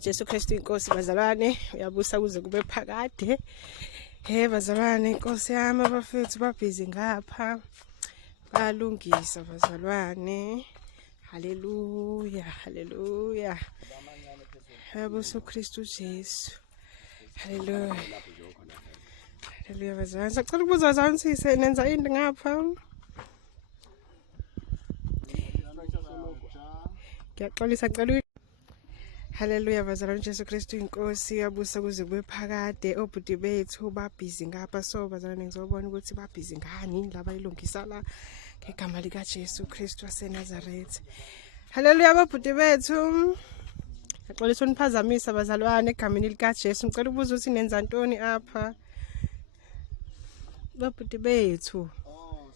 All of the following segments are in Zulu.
Jesu Kristu inkosi bazalwane, uyabusa kuze kube phakade. Bazalwane, inkosi yami abafethu babhizi ngapha. Balungisa bazalwane. Haleluya, haleluya. Uyabusa Kristu Jesu. Haleluya. Haleluya bazalwane. Sacela ukubuza bazalwane sise nenza into ngapha. Ngiyaxolisa ngicela. Haleluya bazalwane, Jesu Kristu inkosi yabusa kuze kube phakade. Obhuti bethu babhizi ngapha, so bazalwane ngizobona ukuthi babhizi ngani laba ilungisa la ngegama lika Jesu Kristu waseNazaretha. Haleluya babhuti bethu. Ngixolisa uniphazamisa bazalwane egameni lika Jesu. Ngicela ukubuza ukuthi nenza ntoni apha babhuti bethu.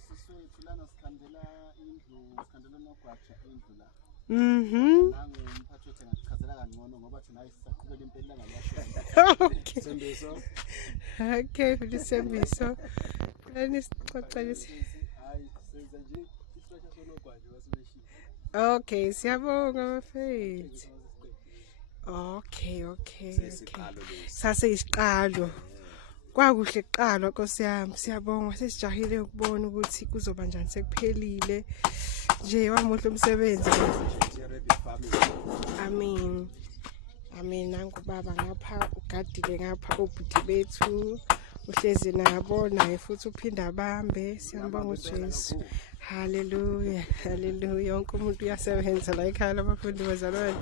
Siswethu lana sikhandela indlu, sikhandela nogwaja indlu la. Okay. Okay, futhi Sembiso. Okay, siyabonga bafethu. Okay. Sase isiqalo. Kwakuhle kuqalwa Nkosi yami, siyabonga sesijahile ukubona ukuthi kuzoba njani sekuphelile. Nje wamuhle umsebenzi. Amen. Amen. Nangu baba ngapha ugadile ngapha obhuti bethu. Uhlezi nabo naye futhi uphinda bambe. Siyambonga uJesu. Haleluya. Haleluya. Wonke umuntu uyasebenza la ekhaya labafundi bazalwane.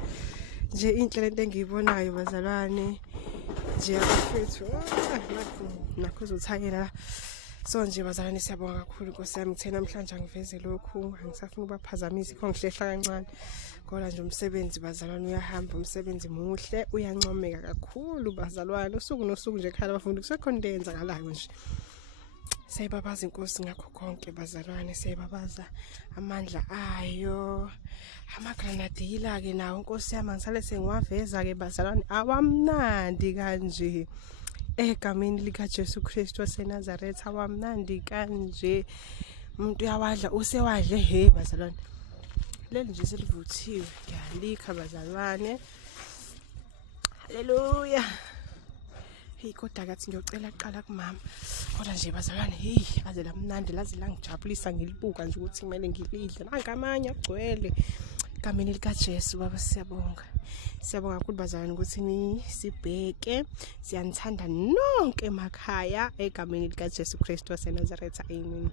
Nje inhle lento engiyibonayo bazalwane. Nje abafethu nakho uzothayela. So nje bazalwane siyabonga kakhulu Nkosi yami, ngithe namhlanje ngiveze lokhu, angisafuni ukubaphazamisa ikho ngihlehla kancane. Kodwa nje umsebenzi bazalwane uyahamba, umsebenzi muhle, uyancomeka kakhulu bazalwane. Usuku nosuku nje ekhaya abafundi kusekhona into eyenzakalayo nje. Siyababaza inkosi ngakho konke bazalwane, siyababaza amandla ayo. Amagranadila ke nawo Nkosi yami ngisale sengiwaveza ke bazalwane, awamnandi kanje. Egameni lika Jesu Kristu waseNazaretha awamnandi kanje. Umuntu uyawadla usewadle bazalwane. Leli nje selivuthiwe ngiyalikha bazalwane. Haleluya. Kodwa kathi ngiyocela kuqala kumama. Kodwa nje bazalwane aze lamnandi laze langijabulisa ngilibuka nje ukuthi kumele ngilidle. Nangamanye agcwele. Egameni lika Jesu baba siyabonga. Siyabonga kakhulu bazalwane ukuthi sibheke. Siyanithanda nonke emakhaya egameni lika Jesu Kristu waseNazaretha. Amen.